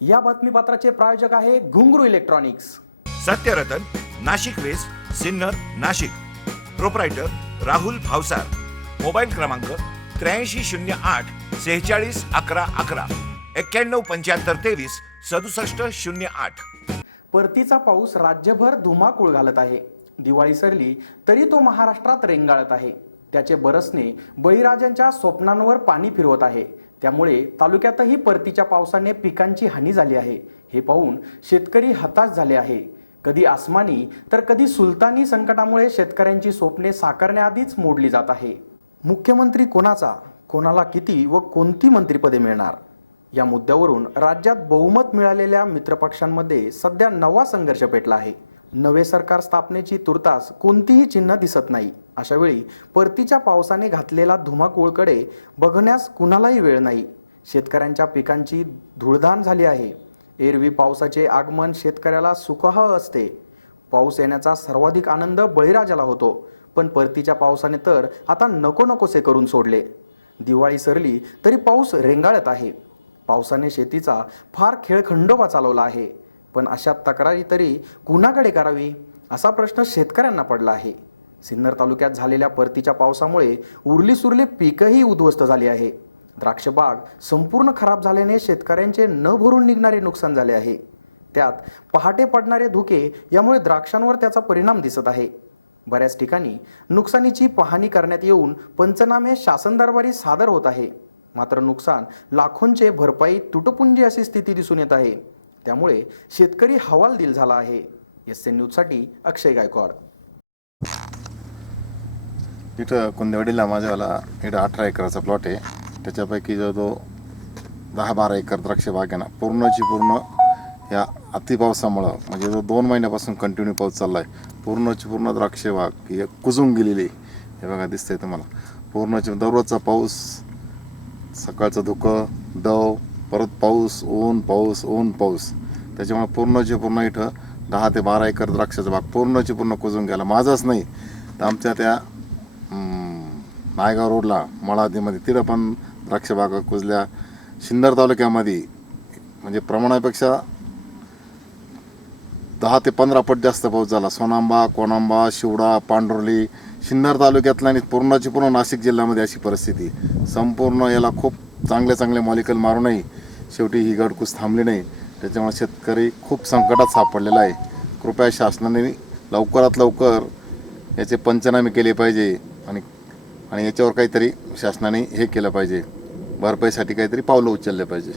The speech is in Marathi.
या बातमीपत्राचे प्रायोजक आहे Ghungru electronics. Satyaratan Nashik west Sinnar Nashik. Proprietor Rahul Bhavsar. Mobile क्रमांक त्र्याऐंशी शून्य आठ सेहेचाळीस अकरा अकरा. एक्क्याण्णव पंच्याहत्तर तेवीस सदुसष्ट शून्य आठ. परतीचा पाऊस राज्यभर धुमाकूळ घालत आहे. दिवाळी सरली तरी तो महाराष्ट्रात रेंगाळत आहे. त्याचे बरसणे बळीराजांच्या स्वप्नांवर पाणी फिरवत आहे. त्यामुळे तालुक्यातही परतीच्या पावसाने पिकांची हानी झाली आहे. हे पाहून शेतकरी हताश झाले आहे. कधी आसमानी तर कधी सुलतानी संकटामुळे शेतकऱ्यांची स्वप्ने साकारण्याआधीच मोडली जात आहे. मुख्यमंत्री कोणाचा कोणाला किती व कोणती मंत्रिपदे मिळणार? या मुद्द्यावरून राज्यात बहुमत मिळालेल्या मित्रपक्षांमध्ये सध्या नवा संघर्ष पेटला आहे. नवे सरकार स्थापनेची तुर्तास कोणतीही चिन्ह दिसत नाही. अशावेळी परतीच्या पावसाने घातलेला धुमाकूळकडे बघण्यास कुणालाही वेळ नाही. शेतकऱ्यांच्या पिकांची धुळधाण झाली आहे. एरवी पावसाचे आगमन शेतकऱ्याला सुखह असते. पाऊस येण्याचा सर्वाधिक आनंद बळीराजाला होतो. पण परतीच्या पावसाने तर आता नको नकोसे करून सोडले. दिवाळी सरली तरी पाऊस रेंगाळत आहे. पावसाने शेतीचा फार खेळखंडोबा चालवला आहे. पण अशा तक्रारी तरी कुणाकडे करावी? असा प्रश्न शेतकऱ्यांना पडला आहे. सिन्नर तालुक्यात झालेल्या परतीच्या पावसामुळे उरली सुरली पीकही उद्ध्वस्त झाली आहे. द्राक्षबाग संपूर्ण खराब झाल्याने शेतकऱ्यांचे न भरून निघणारे नुकसान झाले आहे. त्यात पहाटे पडणारे धुके यामुळे द्राक्षांवर त्याचा परिणाम दिसत आहे. बऱ्याच ठिकाणी नुकसानीची पाहणी करण्यात येऊन पंचनामे शासन दरबारी सादर होत आहे. मात्र नुकसान लाखोंचे भरपाई तुटपुंजी अशी स्थिती दिसून येत आहे. त्यामुळे शेतकरी हवालदिल झाला आहे. एस एन न्यूजसाठी अक्षय गायकवाड. इथं कुंदेवाडीला माझ्यावाला इथं अठरा एकराचा प्लॉट आहे. त्याच्यापैकी जो तो दहा बारा एकर द्राक्ष बाग आहे ना पूर्णची पूर्ण या अतिपावसामुळं म्हणजे जो दोन महिन्यापासून कंटिन्यू पाऊस चालला आहे पूर्णची पूर्ण द्राक्ष बाग ही कुजून गेलेली आहे. हे बघा दिसतंय तुम्हाला. पूर्णची दररोजचा पाऊस सकाळचं धुकं दव परत पाऊस ऊन पाऊस ऊन पाऊस. त्याच्यामुळे पूर्णची पूर्ण इथं दहा ते बारा एकर द्राक्षाचा बाग पूर्णची पूर्ण कुजून गेला. माझाच नाही तर आमच्या त्या नायगाव रोडला मळादीमध्ये तिथं पण द्राक्ष बागा कुजल्या सिन्नर तालुक्यामध्ये म्हणजे प्रमाणापेक्षा दहा ते पंधरा पट जास्त पाऊस झाला. सोनांबा कोणांबा शिवडा पांढरोली सिन्नर तालुक्यातला आणि पूर्णची पूर्ण नाशिक जिल्ह्यामध्ये अशी परिस्थिती. संपूर्ण याला खूप चांगले चांगले मॉलिकल मारूनही शेवटी ही गडकूस थांबली नाही. त्याच्यामुळे शेतकरी खूप संकटात सापडलेला आहे. कृपया शासनाने लवकरात लवकर याचे पंचनामे केले पाहिजे. आणि आणि याच्यावर काहीतरी शासनाने हे केलं पाहिजे. भरपाईसाठी काहीतरी पावलं उचलले पाहिजे.